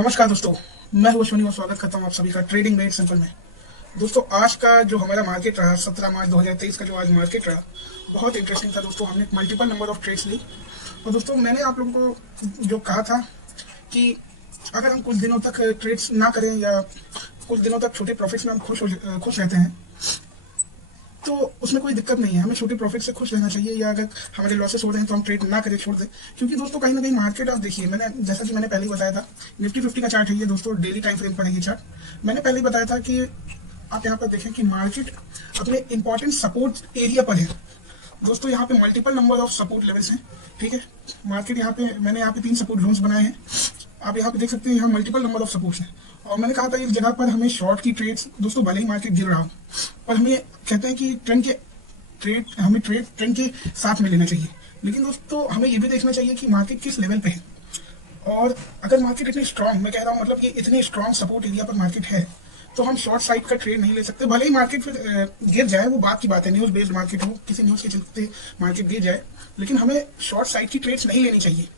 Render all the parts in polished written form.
नमस्कार दोस्तों, मैं हूं अश्विनी और स्वागत करता हूं आप सभी का ट्रेडिंग मेड सिंपल में। दोस्तों, आज का जो हमारा मार्केट रहा 17 मार्च 2023 का जो आज मार्केट रहा बहुत इंटरेस्टिंग था दोस्तों। हमने मल्टीपल नंबर ऑफ ट्रेड्स ली और दोस्तों मैंने आप लोगों को जो कहा था कि अगर हम कुछ दिनों तक ट्रेड्स ना करें या कुछ दिनों तक छोटे प्रॉफिट्स में हम खुश रहते हैं तो उसमें कोई दिक्कत नहीं है। हमें छोटे प्रॉफिट से खुश रहना चाहिए, या अगर हमारे लॉसेस हो रहे हैं तो हम ट्रेड ना करें, छोड़ दें। क्योंकि दोस्तों कहीं ना कहीं मार्केट आप देखिए, जैसा कि मैंने पहले ही बताया था, निफ्टी 50 का चार्ट है ये दोस्तों, डेली टाइम फ्रेम पर है ये चार्ट। मैंने पहले ही बताया था कि आप यहाँ पर देखें कि मार्केट अपने इंपॉर्टेंट सपोर्ट एरिया पर है दोस्तों। यहाँ पे multiple number of support levels हैं, ठीक है। मार्केट यहाँ पे मैंने यहाँ पे 3 सपोर्ट जोन्स बनाए हैं, आप यहाँ पे देख सकते हैं। यहाँ मल्टीपल नंबर ऑफ सपोर्ट्स हैं और मैंने कहा था इस जगह पर हमें शॉर्ट की ट्रेड्स दोस्तों, भले ही मार्केट गिर रहा हो, पर हमें कहते हैं कि हमें ट्रेंड के साथ में लेना चाहिए। लेकिन दोस्तों हमें ये भी देखना चाहिए कि मार्केट किस लेवल पे है। और अगर मार्केट इतनी स्ट्रांग, मैं कह रहा हूँ मतलब ये इतने स्ट्रांग सपोर्ट एरिया पर मार्केट है तो हम शॉर्ट साइड का ट्रेड नहीं ले सकते। भले ही मार्केट फिर गिर जाए, वो बात की बात है, न्यूज बेस्ड मार्केट हो, किसी न्यूज के चलते मार्केट गिर जाए, लेकिन हमें शॉर्ट साइड की ट्रेड्स नहीं लेनी चाहिए।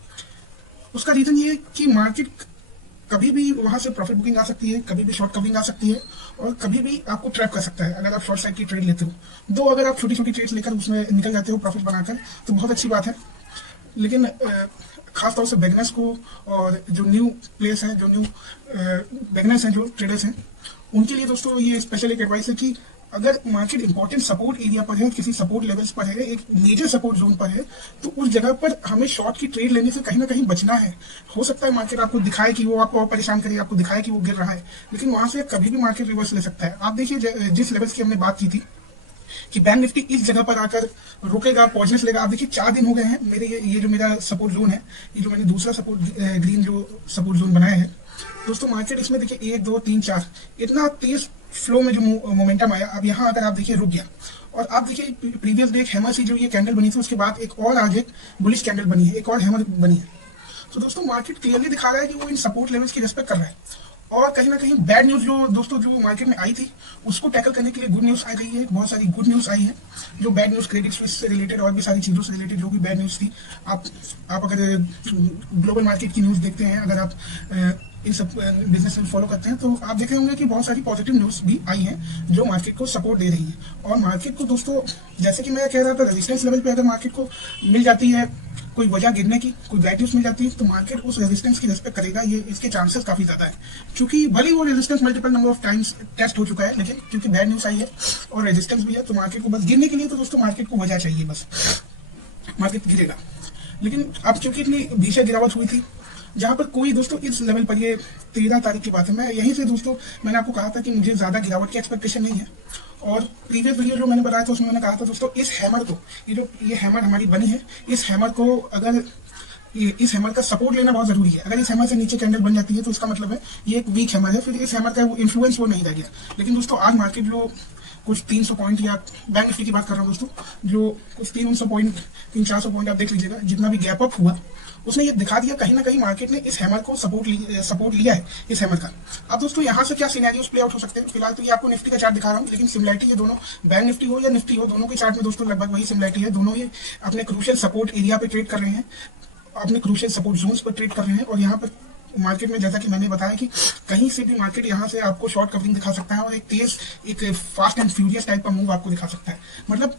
उसका रीजन ये है कि मार्केट कभी भी वहां से प्रॉफिट बुकिंग आ सकती है, कभी भी शॉर्ट कवरिंग आ सकती है और कभी भी आपको ट्रैप कर सकता है अगर आप शॉर्ट साइड की ट्रेड लेते हो। दो अगर आप छोटी छोटी ट्रेड्स लेकर उसमें निकल जाते हो प्रॉफिट बनाकर तो बहुत अच्छी बात है, लेकिन खासतौर से बिगनर्स को और जो न्यू प्लेयर्स हैं, जो न्यू बिगनर्स हैं, जो ट्रेडर्स हैं, उनके लिए दोस्तों ये स्पेशल एक एडवाइस है कि अगर मार्केट इंपॉर्टेंट सपोर्ट एरिया पर है, किसी सपोर्ट लेवल्स पर है, एक मेजर सपोर्ट जोन पर है, तो उस जगह पर हमें शॉर्ट की ट्रेड लेने से कहीं ना कहीं बचना है। हो सकता है मार्केट आपको दिखाए कि वो आपको और परेशान करे, आपको दिखाए कि वो गिर रहा है, लेकिन वहां से कभी भी मार्केट रिवर्स ले सकता है। आप देखिए जिस लेवल्स की हमने बात की थी कि बैंक निफ्टी इस जगह पर आकर रुकेगा, पॉजिटिव लेगा। आप देखिए 4 दिन हो गए हैं मेरे ये जो मेरा सपोर्ट जोन है, ये जो मैंने दूसरा सपोर्ट ग्रीन जो सपोर्ट जोन बनाया है दोस्तों, मार्केट इसमें देखिए 1 2 3 4 इतना तेज फ्लो में जो मोमेंटम आया। अब यहाँ अगर आप देखिए रुक गया और आप देखिए प्रीवियस डे एक हैमर सी जो ये कैंडल बनी थी, उसके बाद एक और आज एक बुलिश कैंडल बनी है, एक और हैमर बनी है। तो दोस्तों मार्केट क्लियरली दिखा रहा है कि वो इन सपोर्ट लेवल्स की रिस्पेक्ट कर रहा है। और कहीं ना कहीं बैड न्यूज जो दोस्तों जो मार्केट में आई थी उसको टैकल करने के लिए गुड न्यूज आ गई है, बहुत सारी गुड न्यूज आई है। जो बैड न्यूज क्रेडिट स्विस से रिलेटेड और भी सारी चीजों से रिलेटेड जो भी बैड न्यूज थी, आप अगर ग्लोबल मार्केट की न्यूज देखते हैं, अगर आप इन सब बिजनेस में फॉलो करते हैं तो आप देखे होंगे कि बहुत सारी पॉजिटिव न्यूज भी आई हैं जो मार्केट को सपोर्ट दे रही है। और मार्केट को दोस्तों जैसे कि मैं कह रहा था, रेजिस्टेंस लेवल पे अगर मार्केट को मिल जाती है कोई वजह गिरने की, कोई बैड न्यूज मिल जाती है तो मार्केट उस रेजिस्टेंस की रिस्पेक्ट करेगा, ये इसके चांसेस काफी ज्यादा है। क्योंकि भले ही वो resistance multiple number of times test हो चुका है, लेकिन क्योंकि बैड न्यूज आई है और रेजिस्टेंस भी है तो मार्केट को बस गिरने के लिए तो दोस्तों मार्केट को वजह चाहिए, बस मार्केट गिरेगा। लेकिन अब क्योंकि इतनी भीषण गिरावट हुई थी जहां पर कोई दोस्तों इस लेवल पर, ये 13 तारीख की बात है, मैं यहीं से दोस्तों मैंने आपको कहा था कि मुझे ज्यादा गिरावट की एक्सपेक्टेशन नहीं है। और प्रीवियस वीडियो जो मैंने बताया था उसमें मैंने कहा था दोस्तों इस हैमर को, ये हैमर हमारी बनी है, इस हैमर को अगर इस हैमर का सपोर्ट लेना बहुत जरूरी है। अगर इस हैमर से नीचे कैंडल बन जाती है तो इसका मतलब है ये एक वीक हैमर है, फिर इस हैमर का वो इन्फ्लुएंस वो नहीं रह गया। लेकिन दोस्तों आज मार्केट जो कुछ 300 पॉइंट, या बैंक निफ्टी की बात कर रहा हूँ दोस्तों, जो कुछ 300 पॉइंट 300-400 पॉइंट आप देख लीजिएगा, जितना भी गैप अप हुआ उसने ये दिखा दिया कहीं ना कहीं मार्केट ने इस हैमर को सपोर्ट लिया है, इस हैमर का। अब दोस्तों यहाँ से क्या सिनेरियोस प्ले आउट हो सकते हैं, फिलहाल तो ये आपको निफ्टी का चार्ट दिखा रहा हूँ, लेकिन सिमिलरिटी ये दोनों बैंक निफ्टी हो या निफ्टी हो, दोनों के चार्ट में दोस्तों लगभग वही सिमिलरिटी है। दोनों ही अपने क्रूशियल सपोर्ट एरिया पे ट्रेड कर रहे हैं, अपने क्रूशियल सपोर्ट जोन्स पर ट्रेड कर रहे हैं। और यहाँ पर मार्केट में जैसा कि मैंने बताया कि कहीं से भी मार्केट यहाँ से आपको शॉर्ट कवरिंग दिखा सकता है और एक फास्ट एंड फ्यूरियस टाइप का मूव आपको दिखा सकता है। मतलब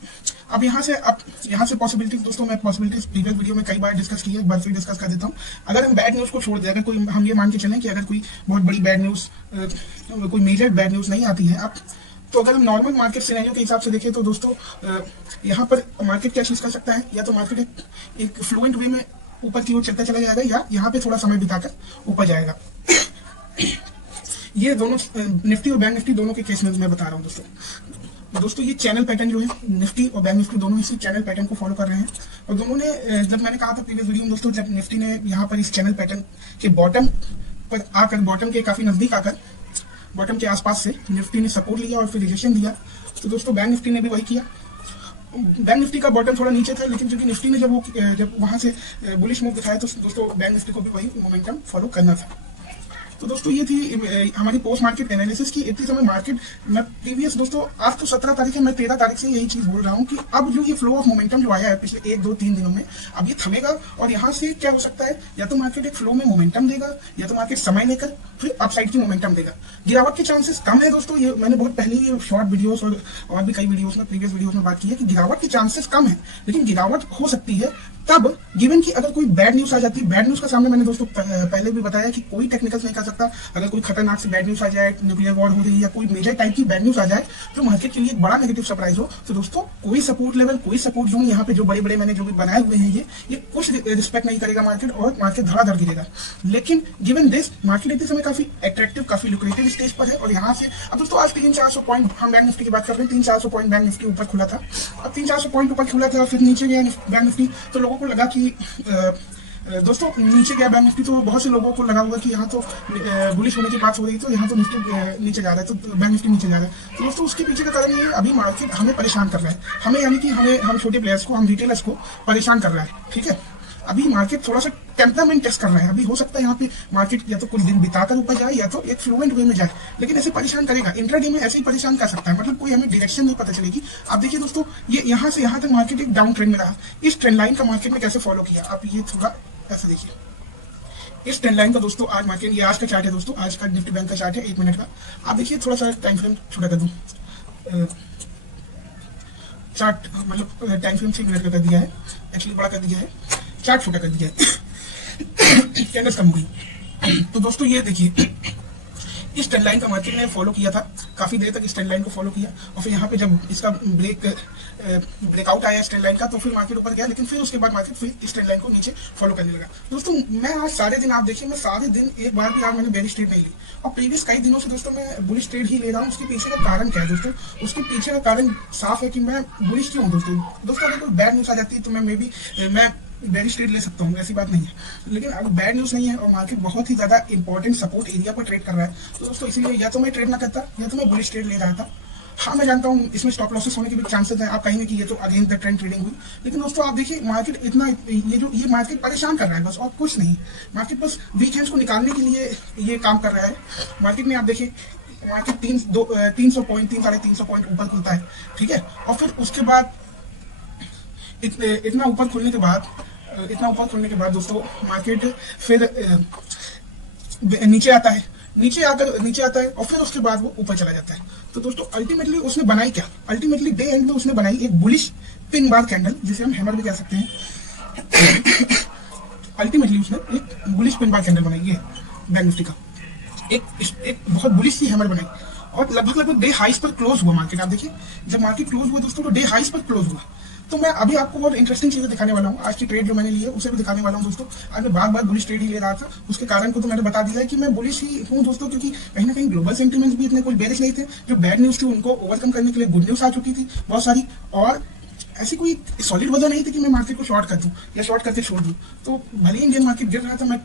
अब यहाँ से पॉसिबिलिटीज दोस्तों, मैं पॉसिबिलिटीज प्रीवियस वीडियो में कई बार डिस्कस की है, एक बार फिर डिस्कस कर देता हूँ। अगर हम बैड न्यूज को छोड़ दें, अगर कोई हम ये मान के चलें कि अगर कोई बहुत बड़ी बैड न्यूज, कोई मेजर बैड न्यूज नहीं आती है अब, तो अगर हम नॉर्मल मार्केट सिनेरियो के हिसाब से देखें तो दोस्तों यहाँ पर मार्केट क्या चीज कर सकता है, या तो मार्केट एक फ्लुएंट वे में ऊपर की ओर चलता चला जाएगा, या यहाँ पे थोड़ा समय बिताकर ऊपर जाएगा। ये दोनों निफ्टी और बैंक निफ्टी दोनों के केस में मैं बता रहा हूँ दोस्तों ये चैनल पैटर्न जो है, निफ्टी और बैंक निफ्टी दोनों इसी चैनल पैटर्न को फॉलो कर रहे हैं। और दोनों ने, जब मैंने कहा था प्रीवियस वीडियो में दोस्तों, जब निफ्टी ने यहाँ पर इस चैनल पैटर्न के बॉटम पर आकर, बॉटम के काफी नजदीक आकर, बॉटम के आसपास से निफ्टी ने सपोर्ट लिया और फिर रिजेक्शन दिया, तो दोस्तों बैंक निफ्टी ने भी वही किया। बैंक निफ्टी का बॉटम थोड़ा नीचे था, लेकिन क्योंकि निफ्टी ने जब वहां से बुलिश मूव दिखाया तो दोस्तों बैंक निफ्टी को भी वही मोमेंटम फॉलो करना था। तो दोस्तों ये थी हमारी पोस्ट मार्केट एनालिसिस की। इतनी समय मार्केट मैं प्रीवियस दोस्तों आज तो 17 तारीख है, मैं 13 तारीख से यही चीज बोल रहा हूँ कि अब जो ये फ्लो ऑफ मोमेंटम जो आया है पिछले 1-2-3 दिनों में, अब ये थमेगा और यहाँ से क्या हो सकता है, या तो मार्केट एक फ्लो में मोमेंटम देगा या तो मार्केट समय लेकर फिर अपसाइड की मोमेंटम देगा। गिरावट के चांसेस कम है दोस्तों, ये मैंने बहुत पहले ही शॉर्ट वीडियोस और भी कई वीडियोस में प्रीवियस वीडियोस में बात की है कि गिरावट के चांसेस कम है, लेकिन गिरावट हो सकती है तब गिवन कि अगर कोई बैड न्यूज आ जाती है। बैड न्यूज का सामने मैंने दोस्तों पहले भी बताया कि कोई टेक्निकल्स नहीं कर सकता। अगर कोई खतरनाक से बैड न्यूज आ जाए, न्यूक्लियर वॉर हो रही है या कोई मेजर टाइप की बैड न्यूज आ जाए जो मार्केट के लिए एक बड़ा नेगेटिव सरप्राइज हो, तो दोस्तों कोई सपोर्ट लेवल, कोई सपोर्ट जोन यहाँ पे जो बड़े बड़े मैंने जो भी बनाए हुए हैं ये कुछ रिस्पेक्ट नहीं करेगा मार्केट और मार्केट धड़ाधड़ गिरेगा। लेकिन गिवन दिस मार्केट इतने समय काफी अट्रैक्टिव, काफी लुक्रेटिव स्टेज पर है और यहाँ से अब दोस्तों आज 300-400 पॉइंट, हम बैंक निफ्टी की बात कर रहे हैं, 300-400 पॉइंट बैंक निफ्टी ऊपर खुला था। अब 300-400 पॉइंट ऊपर खुला था फिर नीचे गया बैंक निफ्टी, तो लोगों को लगा कि दोस्तों नीचे गया बैंक निफ्टी, तो बहुत से लोगों को लगा हुआ कि यहाँ तो बुलिश होने की बात हो रही, तो यहाँ तो निफ्टी नीचे जा रहा है, तो बैंक निफ्टी नीचे जा रहा है। तो दोस्तों उसके पीछे का कारण ये अभी मार्केट हमें परेशान कर रहा है, हमें यानी कि हम छोटे प्लेयर्स को, हम रिटेलर्स को परेशान कर रहा है। ठीक है, अभी मार्केट थोड़ा सा टेम्परामेंट टेस्ट कर रहा है। अभी हो सकता है यहाँ पे मार्केट या तो कुछ दिन बिताकर ऊपर जाए या तो एक फ्लुएंट वे में जाए, लेकिन ऐसे परेशान करेगा। इंट्राडे में ऐसे ही परेशान कर सकता है, मतलब कोई हमें डायरेक्शन नहीं पता चलेगी। आप देखिए दोस्तों, ये यहाँ से यहाँ तक मार्केट एक डाउन ट्रेंड में रहा, इस ट्रेंड लाइन का मार्केट ने कैसे फॉलो किया, आप ये थोड़ा ऐसे देखिए। इस ट्रेंड लाइन का दोस्तों आज मार्केट, ये आज का चार्ट है दोस्तों, आज का निफ्टी बैंक का चार्ट है 1 मिनट का। आप देखिए, थोड़ा सा टाइम फ्रेम छोटा कर दूं, चार्ट मतलब टाइम फ्रेम 3 मिनट का कर दिया है, एक्चुअली बड़ा कर दिया है, चार्ट छोटा कर दिया है, कैंडल्स कम हुई। तो दोस्तों ये देखिए, इस ट्रेंड लाइन का मार्केट ने फॉलो किया था, काफी देर तक इस ट्रेंड लाइन को फॉलो किया और फिर यहाँ पे जब इसका ब्रेकआउट आया इस ट्रेंड लाइन का, तो फिर मार्केट ऊपर गया, लेकिन फिर उसके बाद मार्केट फिर इस ट्रेंड लाइन को नीचे फॉलो करने लगा। दोस्तों मैं आज सारे दिन, आप देखिए मैं सारे दिन एक बार भी आज मैंने बेरिश ट्रेड नहीं ली और प्रीवियस कई दिनों से दोस्तों मैं बुलिश ट्रेड ही ले रहा हूँ। उसके पीछे का कारण क्या है दोस्तों? उसके पीछे का कारण साफ है कि मैं बुलिश क्यों हूँ दोस्तों। अगर कोई बैड न्यूज आ जाती है तो मैं बेरिश ट्रेड ले सकता हूँ, ऐसी बात नहीं है। लेकिन अगर बैड न्यूज नहीं है और मार्केट बहुत ही ज्यादा इंपॉर्टेंट सपोर्ट एरिया पर ट्रेड कर रहा है, तो दोस्तों इसीलिए या तो मैं ट्रेड ना करता या तो मैं बुलिश ट्रेड ले रहा था। हाँ मैं जानता हूँ इसमें स्टॉप लॉसेस होने के भी चांसेस हैं, आप कहेंगे कि ये तो अगेंस्ट द ट्रेंड ट्रेडिंग हुई, लेकिन दोस्तों आप देखिए मार्केट इतना ये मार्केट परेशान कर रहा है बस, और कुछ नहीं। मार्केट बस वीक हैंड्स को निकालने के लिए ये काम कर रहा है। मार्केट में आप देखिए, मार्केट 300 पॉइंट 300-350 पॉइंट ऊपर खुलता है, ठीक है, और फिर उसके बाद इतना ऊपर खुलने के बाद दोस्तों मार्केट फिर नीचे आता है और फिर उसके बाद वो ऊपर चला जाता है। तो दोस्तों अल्टीमेटली उसने बनाई क्या? अल्टीमेटली डे एंड में उसने बनाई एक बुलिश पिन बार कैंडल, जिसे हम हैमर भी कह सकते हैं। अल्टीमेटली उसने एक बुलिश पिन बार कैंडल बनाई, ये बैंक निफ्टी का एक बहुत बुलिश सी हैमर बनाई और लगभग डे हाइस पर क्लोज हुआ मार्केट। आप देखिए जब मार्केट क्लोज हुआ दोस्तों तो डे हाइस पर क्लोज हुआ। तो मैं अभी आपको बहुत इंटरेस्टिंग चीजें दिखाने वाला हूँ, आज की ट्रेड जो मैंने ली है उसे भी दिखाने वाला हूँ दोस्तों। आज मैं बार बुलिश ट्रेड ही ले रहा था, उसके कारण को तो मैंने बता दिया है कि मैं बुलिश ही हूँ दोस्तों, क्योंकि कहीं ना कहीं ग्लोबल सेंटिमेंट्स भी इतने कोई बेरिश नहीं थे। जो बैड न्यूज थी उनको ओवरकम करने के लिए गुड न्यूज आ चुकी थी बहुत सारी, और ऐसी कोई सॉलिड वजह नहीं थी कि मैं मार्केट को शॉर्ट कर दूं या शॉर्ट करके छोड़ दूं। तो भले ही इंडियन मार्केट गिर रहा था, मैं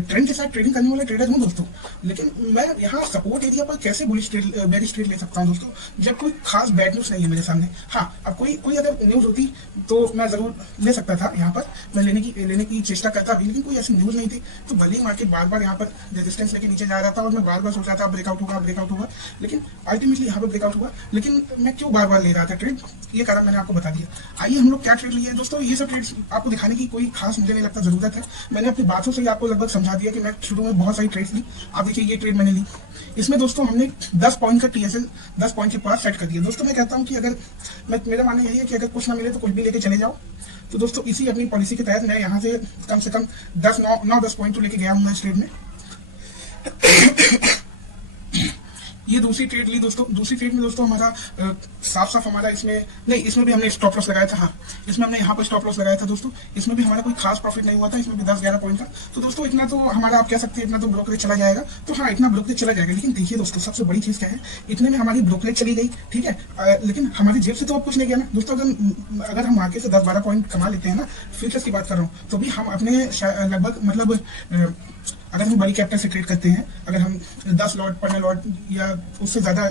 ट्रेंड के साथ ट्रेडिंग करने वाला ट्रेडर हूं दोस्तों, लेकिन मैं यहाँ सपोर्ट एरिया पर कैसे बेरिश ट्रेड ले सकता हूं दोस्तों, जब कोई खास बैड न्यूज नहीं है मेरे सामने। हाँ अब कोई अगर न्यूज होती तो मैं जरूर ले सकता था, यहाँ पर मैं लेने की चेष्टा करता भी, लेकिन कोई ऐसी न्यूज नहीं थी। तो भले ही मार्केट बार बार यहाँ पर रेजिस्टेंस लेके नीचे जा रहा था और मैं बार बार सोच रहा था ब्रेकआउट होगा, लेकिन अल्टीमेटली यहाँ पर ब्रेकआउट हुआ। लेकिन मैं क्यों बार बार ले रहा था ट्रेड, ये कारण मैंने आपको बता दिया। आइए हम लोग क्या ट्रेड लिए हैं दोस्तों। ये सब ट्रेड आपको दिखाने की कोई खास मुझे नहीं लगता जरूरत है, मैंने अपनी बातों से ही आपको लगभग समझा दिया कि मैं शुरू में बहुत सारी ट्रेड्स ली। आप देखिए ये ट्रेड मैंने ली, इसमें दोस्तों हमने 10 पॉइंट का TSL 10 पॉइंट के पास सेट कर दिया। दोस्तों मैं कहता हूं कि अगर मेरा मानना यही है कि अगर कुछ ना मिले तो कुछ भी लेके चले जाओ। तो दोस्तों इसी अपनी पॉलिसी के तहत मैं यहाँ से कम 10 पॉइंट तो लेके गया हूँ इस ट्रेड में। ये दूसरी ट्रेड ली दोस्तों। दूसरी ट्रेड में दोस्तों हमारा साफ हमारा इसमें भी हमने स्टॉप लॉस लगाया था। हाँ इसमें हमने यहाँ पर स्टॉप लॉस लगाया था दोस्तों। इसमें भी हमारा कोई खास प्रॉफिट नहीं हुआ था, इसमें भी 10-11 पॉइंट का। तो दोस्तों इतना तो हमारा, आप कह सकते हैं इतना तो ब्रोकरेज चला जाएगा। तो हाँ इतना ब्रोकरेज चला जाएगा, लेकिन देखिए दोस्तों सबसे बड़ी चीज क्या है, इतने में हमारी ब्रोकरेज चली गई, ठीक है, लेकिन हमारी जेब से तो अब कुछ नहीं गया ना दोस्तों। अगर हम मार्केट से 10-12 पॉइंट कमा लेते हैं ना, फ्यूचर्स की बात कर रहा हूँ, तो भी हम अपने लगभग मतलब अगर हम बड़ी कैपिटल से ट्रेड करते हैं, अगर हम 10 लॉट 15 लॉट या उससे ज्यादा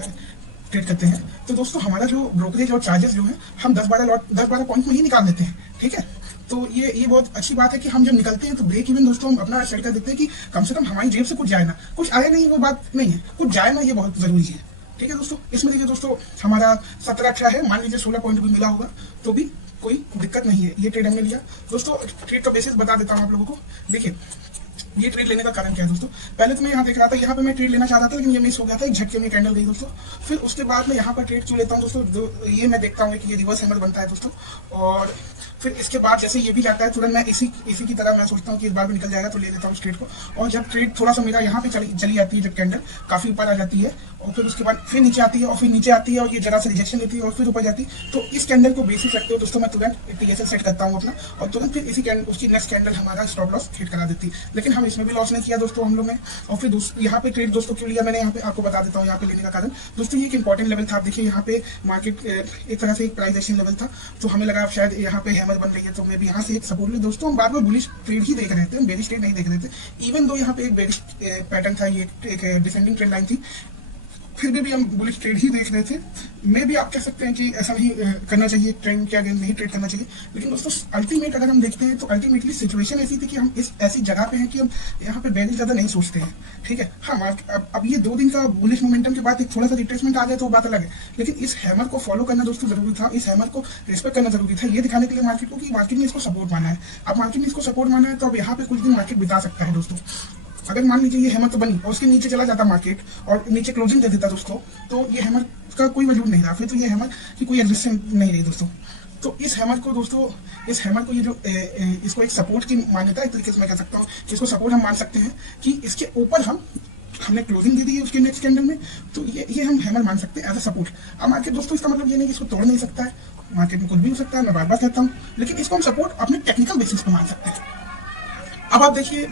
ट्रेड करते हैं, तो दोस्तों हमारा जो ब्रोकरेज और चार्जेस जो है हम 10-12 पॉइंट में ही निकाल देते हैं, ठीक है। तो ये बहुत अच्छी बात है कि हम जब निकलते हैं तो ब्रेक इवन दोस्तों हम अपना सेट कर देते हैं कि कम से कम हमारी जेब से कुछ जाए ना, कुछ आए नहीं वो बात नहीं है, कुछ जाए ना ये बहुत जरूरी है। ठीक है दोस्तों, इसमें देखिए दोस्तों हमारा 17-18 है, मान लीजिए 16 पॉइंट भी मिला होगा तो भी कोई दिक्कत नहीं है। ये ट्रेड हमने लिया दोस्तों। ट्रेड का बेसिस बता देता हूँ आप लोगों को। देखिए ये ट्रेड लेने का कारण क्या है दोस्तों, पहले तो मैं यहाँ देख रहा था, यहाँ पे मैं ट्रेड लेना चाह रहा था लेकिन ये मिस हो गया था, एक झटके में कैंडल गई दोस्तों। फिर उसके बाद मैं यहाँ पर ट्रेड क्यों लेता हूँ दोस्तों, ये मैं देखता हूँ कि ये रिवर्स हैमर बनता है दोस्तों। और फिर इसके बाद जैसे ये भी जाता है तुरंत मैं इसी की तरह मैं सोचता हूँ कि इस बार भी निकल जाएगा तो ले लेता हूँ इस ट्रेड को। और जब ट्रेड थोड़ा सा मेरा यहाँ पे चली जाती है, जब कैंडल काफी ऊपर आ जाती है और फिर उसके बाद फिर नीचे आती है और फिर नीचे आती है और ये जरा सा रिजेक्शन लेती है और फिर ऊपर जाती है, तो इस कैंडल को बेसिस रखते हो दोस्तों मैं तुरंत टीएसएल सेट करता हूँ अपना और तुरंत फिर इसी उसकी नेक्स्ट कैंडल हमारा स्टॉप लॉस हिट करा देती है। लेकिन हम इसमें भी लॉस नहीं किया दोस्तों हम लोग ने। और फिर यहाँ पे ट्रेड दोस्तों क्यों लिया मैंने, यहाँ पे आपको बता देता हूँ यहाँ पे लेने का कारण दोस्तों। ये एक इंपॉर्टेंट लेवल था। आप देखिए यहाँ पे मार्केट एक तरह से एक प्राइस एक्शन लेवल था, तो हमें लगा शायद यहाँ पे हैमर बन रही है तो मैं भी यहाँ से एक सपोर्ट ले दोस्तों। हम बाद में बुलिश ट्रेड ही देख रहे थे, हम बेरिश ट्रेड नहीं देख रहे थे। इवन दो यहाँ पे एक बेरिश पैटर्न था, ये एक डिसेंडिंग ट्रेंड लाइन थी, फिर भी हम बुलिश ट्रेड ही देख रहे थे। मे भी आप कह सकते हैं कि ऐसा नहीं करना चाहिए, ट्रेंड के अगेंस्ट नहीं ट्रेड करना चाहिए। लेकिन दोस्तों अल्टीमेट अगर हम देखते हैं तो अल्टीमेटली सिचुएशन ऐसी थी कि हम इस ऐसी जगह पे हैं कि हम यहाँ पे बेरिश ज्यादा नहीं सोचते हैं। ठीक है, हाँ अब ये 2 दिन का बुलिश मोमेंटम के बाद एक थोड़ा सा रिट्रेसमेंट आ गया तो वो बात अलग है, लेकिन इस हैमर को फॉलो करना दोस्तों जरूरी था, इस हैमर को रिस्पेक्ट करना जरूरी था, ये दिखाने के लिए मार्केट को कि मार्केट ने इसको सपोर्ट माना है। अब मार्केट ने इसको सपोर्ट माना है तो अब यहाँ पे कुछ दिन मार्केट बिता सकता है दोस्तों। अगर मान लीजिए ये हैमर तो बनी और उसके नीचे चला जाता मार्केट और नीचे क्लोजिंग दे देता दोस्तों, तो ये हैमर का कोई वजूद नहीं रहा, फिर तो ये हैमर की कोई एग्जिस्टेंस नहीं रही दोस्तों। तो इस हैमर को दोस्तों, इस हैमर को ये जो इसको एक सपोर्ट की मान्यता है, एक तरीके से मैं कह सकता हूँ कि इसको सपोर्ट हम मान सकते हैं कि इसके ऊपर हमने क्लोजिंग दे दी है उसके नेक्स्ट कैंडल में, तो ये हम हैमर मान सकते हैं एज अ सपोर्ट। अब मार्केट दोस्तों इसका मतलब ये नहीं कि इसको तोड़ नहीं सकता है, मार्केट में कुछ भी हो सकता है, मैं बार बार कहता हूँ, लेकिन इसको हम सपोर्ट अपने टेक्निकल बेसिस पर मान सकते हैं। अब आप देखिए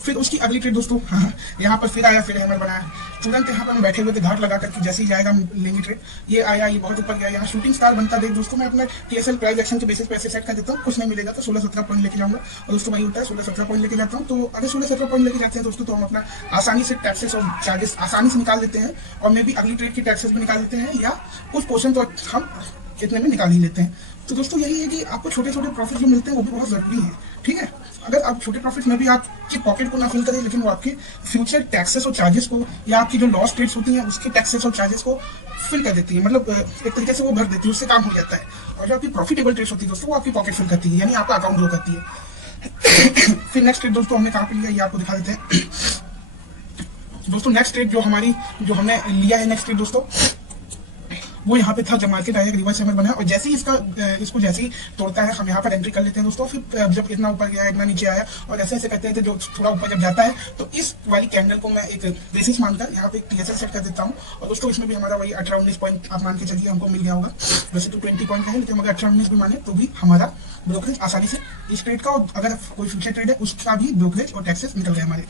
फिर उसकी अगली ट्रेड दोस्तों, हाँ यहाँ पर फिर आया, फिर हैमर बनाया, तुरंत यहाँ पर हम बैठे हुए थे घाट लगा करके, जैसे ही जाएगा हम लेंगे ट्रेड। ये आया, ये बहुत ऊपर गया, यहाँ शूटिंग स्टार बनता देख दोस्तों मैं अपना टीएसएल प्राइस एक्शन के बेसिस पे ऐसे सेट कर देता हूँ, कुछ नहीं मिलेगा तो 16-17 पॉइंट लेके जाऊंगा। और दोस्तों वही होता है, 16-17 पॉइंट लेके जाता हूँ। तो अगर 16-17 पॉइंट लेके जाते हैं दोस्तों तो हम अपना आसानी से टैक्सेस और चार्जेस आसानी से निकाल देते हैं, और मे भी अगली ट्रेड की टैक्सेस भी निकाल देते हैं, या कुछ पोर्शन तो हम इतने में निकाल ही लेते हैं। तो दोस्तों यही है कि आपको छोटे छोटे प्रॉफिट जो मिलते हैं वो भी बहुत जरूरी है। ठीक है, अगर आप छोटे प्रॉफिट में भी आपकी पॉकेट को ना फिल करें, लेकिन वो आपके फ्यूचर टैक्सेस और चार्जेस को, या आपकी जो लॉस ट्रेड्स होती हैं उसके टैक्सेस और चार्जेस को फिल कर देती है, मतलब एक तरीके से वो भर देती है, उससे काम हो जाता है। और जो आपकी प्रॉफिटेबल ट्रेड्स होती है दोस्तों वो आपकी पॉकेट फिल करती है, यानी आपका अकाउंट ग्रो करती है। फिर नेक्स्ट ट्रेड दोस्तों हमने कहाँ पे लिया ये आपको दिखा देते हैं दोस्तों। नेक्स्ट ट्रेड जो हमने लिया है, नेक्स्ट ट्रेड दोस्तों वो यहाँ पे था जब मार्केट आया, रिवर्स हैमर बना, और जैसे ही इसको जैसे ही तोड़ता है हम यहाँ पर एंट्री कर लेते हैं दोस्तों। फिर जब इतना ऊपर गया, इतना नीचे आया और ऐसे ऐसे करते हैं, जो थोड़ा ऊपर जब जाता है तो इस वाली कैंडल को मैं एक बेसिस मानकर यहाँ पे एक टीएसएल सेट कर देता हूँ। और दोस्तों इसमें भी हमारा वही 18-19 पॉइंट आप मान के चलिए हमको मिल गया होगा। वैसे तो 20 पॉइंट है, लेकिन अगर 18-19 भी माने तो भी हमारा ब्रोकरेज आसानी से इस ट्रेड का, और अगर कोई फ्यूचर ट्रेड है उसका भी ब्रोकरेज और टैक्सेस निकल गए हमारे।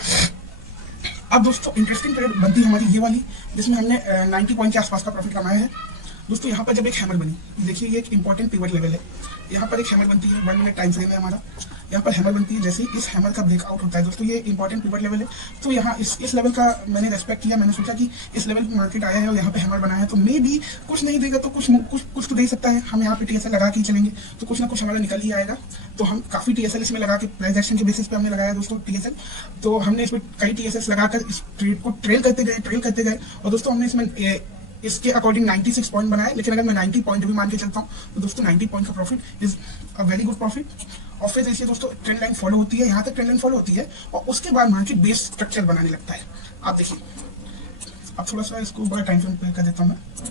अब दोस्तों इंटरेस्टिंग ट्रेड बनती है हमारी ये वाली, जिसमें हमने 90 पॉइंट के आसपास का प्रॉफिट कमाया है दोस्तों। यहाँ पर जब एक हैमर बनी, देखिए ये एक इंपॉर्टेंट पिवट लेवल है, यहाँ पर एक हैमर बनती है, 1 मिनट टाइम फ्रेम है हमारा, यहाँ पर हैमर बनती है। जैसे इस हैमर का ब्रेकआउट होता है दोस्तों, ये इंपॉर्टेंट पिवट लेवल है। तो यहाँ इस लेवल का मैंने रेस्पेक्ट किया, मैंने सोचा कि इस लेवल पे मार्केट आया है और यहाँ पे हैमर बना है तो मे भी कुछ नहीं देगा तो कुछ तो दे सकता है। हम यहाँ पे टीएसएल लगा के चलेंगे तो कुछ ना कुछ हमारा निकल ही आएगा। तो हम काफी टीएसएल इसमें लगा के प्राइस एक्शन के बेसिस पे हमने लगाया दोस्तों टीएसएल। तो हमने इसमें कई टीएसएल लगाकर इस ट्रेड को ट्रेल करते गए और दोस्तों हमने इसमें इसके अकॉर्डिंग 96 पॉइंट बनाए। लेकिन अगर मैं 90 पॉइंट भी मान के चलता हूँ तो दोस्तों 90 पॉइंट का profit is a very good profit. और फिर जैसे दोस्तों ट्रेंड लाइन फॉलो होती है, यहाँ तक ट्रेंड लाइन फॉलो होती है और उसके बाद मार्केट बेस स्ट्रक्चर बनाने लगता है। आप देखिए, अब थोड़ा सा इसको बड़ा टाइम फ्रेम पे कर देता हूँ मैं।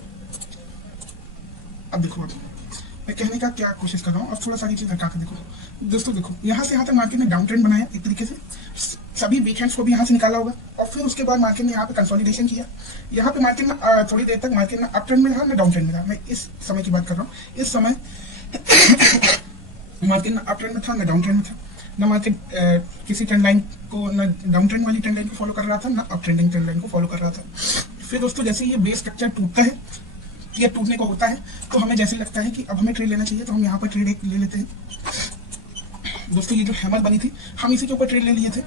अब देखो, मैं कहने का क्या कोशिश कर रहा हूँ, अब थोड़ा सारी चीज हटा कर देखो दोस्तों। देखो यहाँ से यहाँ तक मार्केट ने डाउन ट्रेंड बनाया एक तरीके से, सभी वीकेंड्स को भी यहाँ से निकाला होगा, और फिर उसके बाद मार्केट ने यहाँ पे कंसोलिडेशन किया। यहाँ पे मार्केट में थोड़ी देर तक मार्केट में अप ट्रेंड में रहा, ना डाउन ट्रेंड में रहा। मैं इस समय की बात कर रहा हूँ, इस समय मार्केट ना अप ट्रेंड में था ना डाउन ट्रेंड में था, ना मार्केट किसी ट्रेंड लाइन को, ना डाउन ट्रेंड वाली ट्रेंड लाइन को फॉलो कर रहा था, ना अप ट्रेंडिंग ट्रेंड लाइन को फॉलो कर रहा था। फिर दोस्तों जैसे ये बेस स्ट्रक्चर टूटता है या टूटने को होता है तो हमें जैसे लगता है कि अब हमें ट्रेड लेना चाहिए, तो हम यहाँ पर ट्रेड एक ले लेते हैं दोस्तों। ये जो हैमर बनी थी हम इसी के ऊपर ट्रेड ले लिए थे,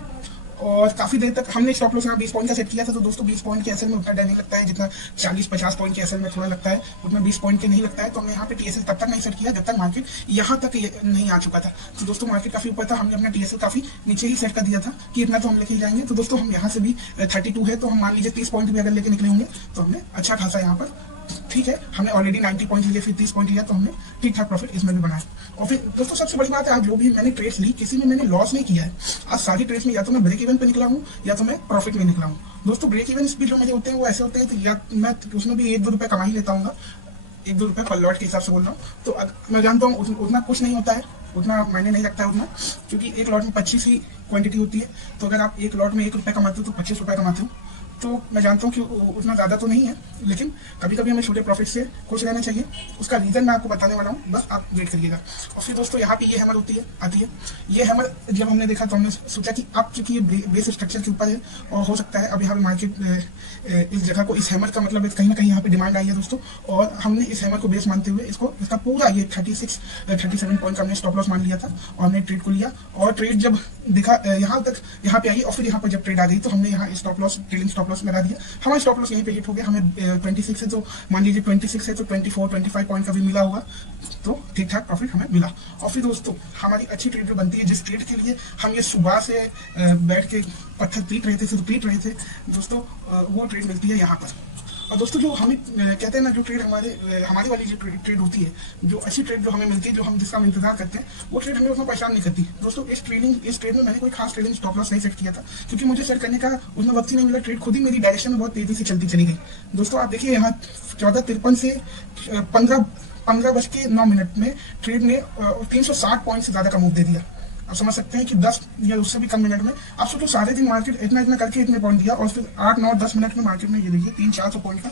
और काफी देर तक हमने स्टॉप लॉस यहाँ 20 पॉइंट का सेट किया था। तो दोस्तों 20 पॉइंट के एसएल में उतना डर नहीं लगता है जितना 40-50 पॉइंट के एसएल में थोड़ा लगता है, उतना 20 पॉइंट के नहीं लगता है। तो हमने यहाँ पे टीएसएल तब तक नहीं सेट किया जब तक मार्केट यहाँ तक नहीं आ चुका था। तो दोस्तों मार्केट काफी ऊपर था, हमने अपना टीएसएल काफी नीचे ही सेट कर दिया था कि इतना तो हम लेके जाएंगे। तो दोस्तों हम यहाँ से भी 32 है, तो हम मान लीजिए 30 पॉइंट भी अगर लेके निकले होंगे तो हमने अच्छा खासा यहाँ पर, ठीक है, हमने ऑलरेडी 90 पॉइंट लिए, फिर 30 पॉइंट लिया, तो हमने ठीक ठाक प्रॉफिट इसमें भी बनाया। और फिर दोस्तों सबसे बड़ी बात है, आज जो भी मैंने ट्रेड्स ली किसी में मैंने लॉस नहीं किया है। आज सारी ट्रेड्स में या तो मैं ब्रेक इवन पे निकला हूँ या तो मैं प्रॉफिट में निकला हूँ। दोस्तों ब्रेक इवन भी जो मेरे होते हैं वो ऐसे होते हैं, तो या मैं उसमें भी 1-2 रुपए कमा ही लेता हूँ, 1-2 रुपए पर लॉट के हिसाब से बोल रहा हूँ। तो मैं जानता हूँ उतना कुछ नहीं होता है, उतना मायने नहीं रखता है उतना, क्योंकि एक लॉट में 25 ही क्वांटिटी होती है। तो अगर आप एक लॉट में 1 रुपये कमाते हो तो 25 रुपये कमाते हो। तो मैं जानता हूँ कि उतना ज़्यादा तो नहीं है, लेकिन कभी कभी हमें छोटे प्रॉफिट से खुश रहना चाहिए। उसका रीज़न मैं आपको बताने वाला हूँ, बस आप वेट करिएगा। और फिर दोस्तों यहाँ पे ये हैमर आती है। ये हैमर जब हमने देखा तो हमने सोचा कि अब क्योंकि ये बेस स्ट्रक्चर के ऊपर है और हो सकता है अब यहाँ पे मार्केट इस जगह को, इस हैमर का मतलब कहीं ना कहीं यहाँ पे डिमांड आई है दोस्तों। और हमने इस हैमर को बेस मानते हुए इसका पूरा ये 37 पॉइंट का हमने स्टॉप लॉस मान लिया था और हमने ट्रेड को लिया। और ट्रेड जब दिखा यहाँ पे आई और फिर यहाँ पर जब ट्रेड आ गई तो हमने यहाँ stop loss, trailing stop loss लगा दिया। हमारा स्टॉप लॉस यहीं पे हिट हो गया। हमें 26 है, तो मान लीजिए 26 है तो 24-25 पॉइंट का भी मिला होगा, तो ठीक ठाक प्रॉफिट हमें मिला। और फिर दोस्तों हमारी अच्छी ट्रेड जो बनती है, जिस ट्रेड के लिए हम ये सुबह से बैठ के पत्थर पीट रहे थे दोस्तों, वो ट्रेड मिलती है यहाँ पर। और दोस्तों जो हमें कहते हैं ना, जो ट्रेड हमारी वाली जो ट्रेड होती है, जो अच्छी ट्रेड जो हमें मिलती है, जो हम जिसका हम इंतजार करते हैं, वो ट्रेड हमें उतना परेशान नहीं करती दोस्तों। इस ट्रेड में मैंने कोई खास ट्रेडिंग स्टॉप लॉस नहीं सेट किया था, क्योंकि मुझे सेट करने का उतना वक्त ही नहीं मिला। ट्रेड खुद ही मेरी डायरेक्शन में बहुत तेजी से चलती चली गई दोस्तों। आप देखिए यहाँ 14:53 से 15:09 में ट्रेड ने 360 पॉइंट से ज्यादा का मूव दे दिया। आप समझ सकते हैं कि 10 या उससे भी कम मिनट में आप सोचो सारे दिन मार्केट इतना करके इतने पॉइंट दिया, और फिर 8-9-10 मिनट में मार्केट में ये देखिए 300-400 पॉइंट का,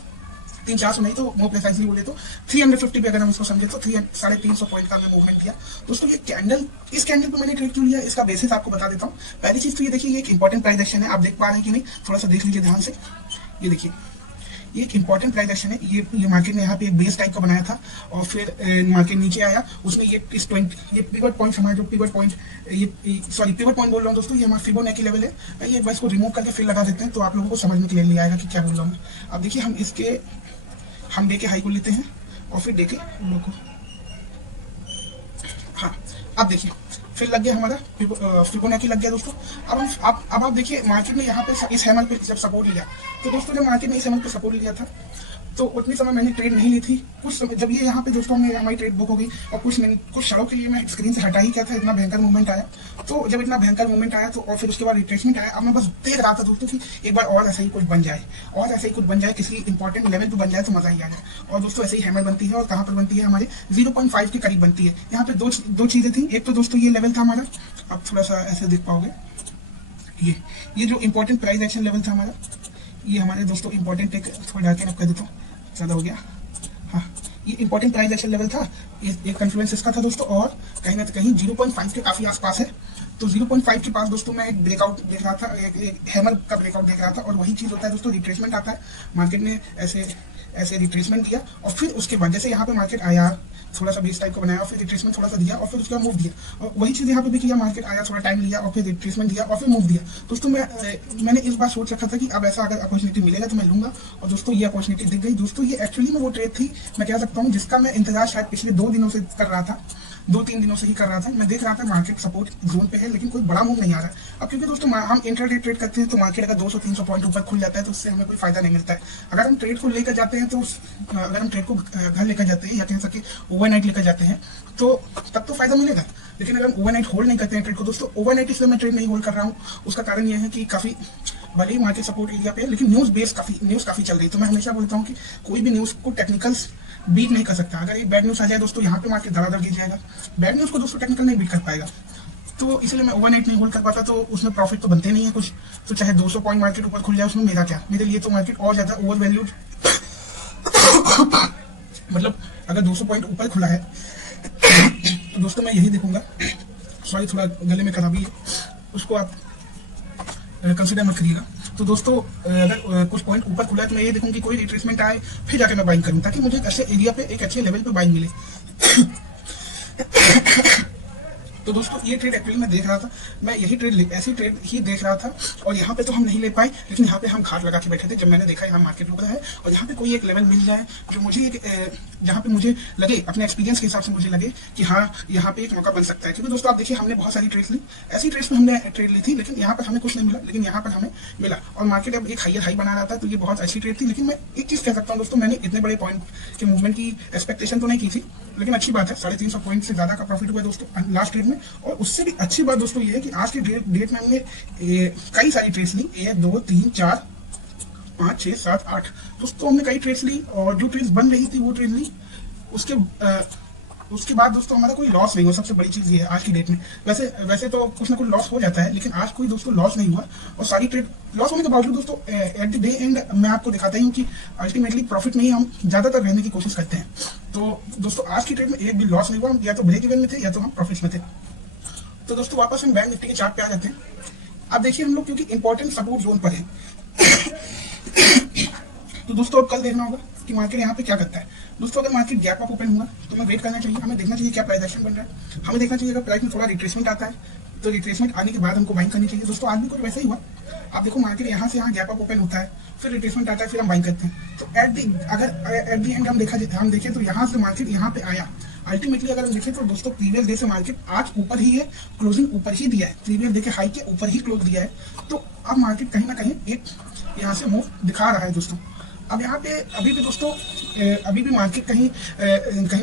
300-400 नहीं तो मोर प्रिसाइजली बोले तो 350 पे अगर हम इसको समझे तो 350 पॉइंट का हमने मूवमेंट किया दोस्तों। ये कैंडल, इस कैंडल पे मैंने ट्रेड क्यों लिया, इसका बेसिस आपको बता देता हूँ। पहली चीज तो ये देखिए, ये एक इंपॉर्टेंट प्राइस एक्शन है, आप देख पा रहे हैं कि नहीं, थोड़ा सा देख लीजिए ध्यान से। ये देखिए ये एक इंपॉर्टेंट प्राइस एक्शन है। ये मार्केट ने यहाँ पे एक बेस टाइप का बनाया था और फिर मार्केट नीचे आया, उसने ये पिवट पॉइंट, हमारा जो पिवट पॉइंट, पिवट पॉइंट बोल रहा हूँ दोस्तों, ये हमारा फिबोनाची लेवल है। ये बस को रिमूव करके फिर लगा देते हैं तो आप लोगों को समझ में क्लियरली आएगा कि क्या बोल रहा हूँ। अब देखिए हम डे के हाई को लेते हैं और फिर डे के लो को, हाँ अब देखिए फिर लग गया हमारा फिबोनाची लग गया दोस्तों। अब आप देखिए मार्केट ने यहाँ पे इस हैमर पे जब सपोर्ट लिया, तो दोस्तों जब मार्केट ने इस हैमर पे सपोर्ट लिया था तो उतनी समय मैंने ट्रेड नहीं ली थी। कुछ समय जब ये यहाँ पे दोस्तों हमारी ट्रेड बुक हो गई और कुछ क्षणों के लिए मैं स्क्रीन से हटा ही क्या था, इतना भयंकर मूवमेंट आया। तो जब इतना भयंकर मूवमेंट आया तो और फिर उसके बाद रिट्रेसमेंट आया। अब मैं बस देख रहा था दोस्तों कि एक बार और ऐसा ही कुछ बन जाए, किसी इंपॉर्टेंट लेवल पे बन जाए तो मजा ही आ जाए। और दोस्तों ऐसे ही हैमर बनती है, और कहाँ पर बनती है, हमारे 0.5 के करीब बनती है। यहाँ पे दो चीजें थी। एक तो दोस्तों ये लेवल था हमारा, आप थोड़ा सा ऐसे देख पाओगे, ये जो इंपॉर्टेंट प्राइस एक्शन लेवल था हमारा, ये हमारे दोस्तों इंपॉर्टेंट, एक थोड़ा डार्क एन अप कर देता हूँ, ज़्यादा हो गया, हाँ ये इंपॉर्टेंट प्राइस एक्शन लेवल था, ये कॉन्फ्लुएंस इसका था दोस्तों। और कहीं ना कहीं 0.5 के काफी आसपास है। तो 0.5 के पास दोस्तों मैं एक ब्रेकआउट देख रहा था, एक हैमर का ब्रेकआउट देख रहा था। और वही चीज होता है दोस्तों, रिट्रेसमेंट आता है। मार्केट ने ऐसे रिट्रेसमेंट दिया और फिर उसके बाद जैसे यहाँ पे मार्केट आया, थोड़ा सा बेस टाइप का बनाया, फिर रिट्रेसमेंट थोड़ा सा दिया और फिर उसके बाद मूव दिया। और वही चीज यहाँ पे भी किया, मार्केट आया, थोड़ा टाइम लिया और फिर रिट्रेसमेंट दिया और फिर मूव दिया। दोस्तों मैंने इस बार सोच रखा था कि अब ऐसा अगर अपॉर्चुनिटी मिलेगा तो मैं लूंगा, और दोस्तों ये अपॉर्चुनिटी दिख गई दोस्तों। ये एक्चुअली में वो ट्रेड थी, मैं कह सकता हूँ, जिसका मैं इंतजार शायद पिछले 2 दिनों से कर रहा था, 2-3 दिनों से ही कर रहा था। मैं देख रहा था मार्केट सपोर्ट जोन पे है, लेकिन कोई बड़ा मूव नहीं आ रहा है। अब क्योंकि दोस्तों हम इंट्राडे ट्रेड करते हैं तो मार्केट अगर 200-300 पॉइंट ऊपर खुल जाता है तो उससे हमें कोई फायदा नहीं मिलता है। अगर हम ट्रेड को लेकर जाते हैं तो अगर हम ट्रेड को घर लेकर जाते हैं या कह सके ओवरनाइट लेकर जाते हैं तो तब तो फायदा मिलेगा। लेकिन अगर हम ओवरनाइट होल्ड नहीं करते हैं ट्रेड को दोस्तों, ओवरनाइट इसलिए मैं ट्रेड नहीं होल्ड कर रहा हूँ, उसका कारण यह है कि काफी भले ही मार्केट सपोर्ट एरिया पे है, लेकिन न्यूज काफी चल रही है। तो मैं हमेशा बोलता हूँ कि कोई भी न्यूज को टेक्निकल्स बीट नहीं कर सकता। अगर एक बैड न्यूज आ जाए दोस्तों, यहाँ पे मार्केट धड़ाधड़ गिर जाएगा। बैड न्यूज को दोस्तों टेक्निकल नहीं बीट कर पाएगा। तो इसलिए मैं ओवरनाइट नहीं होल्ड कर पाता, तो उसमें प्रॉफिट तो बनते नहीं है कुछ। तो चाहे 200 पॉइंट मार्केट ऊपर खुल जाए, उसमें मेरा क्या, मेरे लिए तो मार्केट और ज्यादा ओवर वैल्यूड मतलब अगर 200 पॉइंट ऊपर खुला है तो दोस्तों मैं यही देखूंगा, सॉरी थोड़ा गले में खराबी है, उसको आप कंसीडर मत करिएगा। तो दोस्तों अगर कुछ पॉइंट ऊपर खुला है तो मैं ये देखूंगी कि कोई रिट्रेसमेंट आए, फिर जाकर मैं बाइंग करूं, ताकि मुझे एक अच्छे एरिया पे, एक अच्छे लेवल पे बाइंग मिले। तो दोस्तों ये ट्रेड एक्चुअली मैं देख रहा था, मैं यही ट्रेड ऐसी ट्रेड ही देख रहा था, और यहाँ पे तो हम नहीं ले पाए, लेकिन यहाँ पे हम घाट लगा के बैठे थे। जब मैंने देखा यहाँ मार्केट रुक रहा है और यहाँ पे कोई एक लेवल मिल जाए जो मुझे जहाँ पे मुझे लगे, अपने एक्सपीरियंस के हिसाब से मुझे लगे कि हाँ यहाँ पे एक मौका बन सकता है। क्योंकि दोस्तों आप देखिए हमने बहुत सारी ट्रेड ली, ऐसी ट्रेड्स में हमने ट्रेड ली थी, लेकिन यहाँ पर हमें कुछ नहीं मिला, लेकिन यहाँ पर हमें मिला और मार्केट अब एक हाई बना रहा था, तो ये बहुत अच्छी ट्रेड थी। लेकिन मैं एक चीज कह सकता हूँ दोस्तों, मैंने इतने बड़े पॉइंट के मूवमेंट की एक्सपेक्टेशन तो नहीं की थी, लेकिन अच्छी बात है 350 पॉइंट से ज्यादा का प्रॉफिट हुआ दोस्तों लास्ट ट्रेड में। और उससे भी अच्छी बात दोस्तों ये है कि आज के डेट में हमने कई सारी ट्रेड्स ली, 1 2 3 4 5 6 7 8 दोस्तों हमने कई ट्रेड्स ली, और जो ट्रेड्स बन रही थी वो ट्रेड ली। उसके बाद दोस्तों हमारा कोई लॉस नहीं हुआ, सबसे बड़ी चीज ये है आज की डेट में। वैसे तो कुछ ना कुछ लॉस हो जाता है, लेकिन आज कोई दोस्तों लॉस नहीं हुआ, और सारी ट्रेड लॉस होने के बावजूद दोस्तों एट द डे एंड मैं आपको दिखाता ही हूँ कि अल्टीमेटली प्रॉफिट में ही हम ज्यादातर रहने की कोशिश करते हैं। तो दोस्तों आज की ट्रेड में एक भी लॉस नहीं हुआ, हम या तो ब्रेक इवन में थे या तो हम प्रॉफिट में थे। तो दोस्तों वापस हम बैंक निफ्टी के चार्ट पे आ जाते हैं। अब देखिए हम लोग क्योंकि इंपॉर्टेंट सपोर्ट जोन पर है तो दोस्तों अब कल देखना होगा कि मार्केट यहाँ पे क्या करता है। दोस्तों अगर मार्केट गैप अप ओपन हुआ तो हमें वेट करना चाहिए, हमें देखना चाहिए क्या प्राइस एक्शन बन रहा है, हमें देखना चाहिए अगर प्राइस में थोड़ा रिट्रेसमेंट आता है तो रिट्रेसमेंट आने के बाद हमको बाइंग करनी चाहिए। दोस्तों आज भी कुछ वैसा ही हुआ, आप देखो मार्केट यहाँ से यहाँ गैप अप ओपन होता है, फिर रिट्रेसमेंट आता है, फिर हम बाइंग करते हैं। तो एट द एंड हम देखें तो यहाँ से मार्केट यहाँ पे आया। अल्टीमेटली अगर हम देखें तो दोस्तों प्रीवियस डे से मार्केट आज ऊपर ही है, क्लोजिंग ऊपर ही दिया है, प्रीवियस डे के हाई के ऊपर ही क्लोज दिया है। तो अब मार्केट कहीं ना कहीं एक यहाँ से मूव दिखा रहा है दोस्तों। अब यहाँ पे अभी भी मार्केट कहीं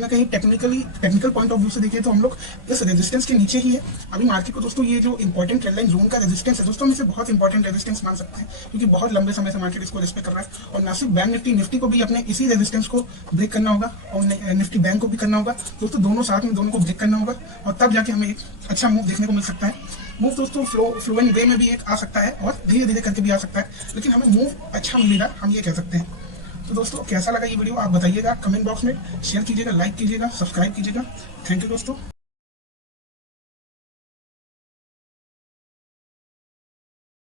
ना कहीं टेक्निकल पॉइंट ऑफ व्यू से देखिए तो हम लोग इस रेजिस्टेंस के नीचे ही है अभी मार्केट को। दोस्तों ये जो इंपॉर्टेंट ट्रेंड लाइन जोन का रेजिस्टेंस है दोस्तों, हम इसे बहुत इंपॉर्टेंट रेजिस्टेंस मान सकते हैं, क्योंकि बहुत लंबे समय से मार्केट इसको रिस्पेक्ट कर रहा है। और ना सिर्फ बैंक निफ्टी को भी अपने इसी रेजिस्टेंस को ब्रेक करना होगा, और निफ्टी बैंक को भी करना होगा दोस्तों, दोनों साथ में दोनों को ब्रेक करना होगा, और तब जाके हमें एक अच्छा मूव देखने को मिल सकता है। मूव दोस्तों फ्लो एंड वे में भी एक आ सकता है, और धीरे धीरे करके भी आ सकता है, लेकिन हमें मूव अच्छा मिलेगा, हम ये कह सकते हैं। तो दोस्तों कैसा लगा ये वीडियो आप बताइएगा कमेंट बॉक्स में, शेयर कीजिएगा, लाइक कीजिएगा, सब्सक्राइब कीजिएगा। थैंक यू दोस्तों।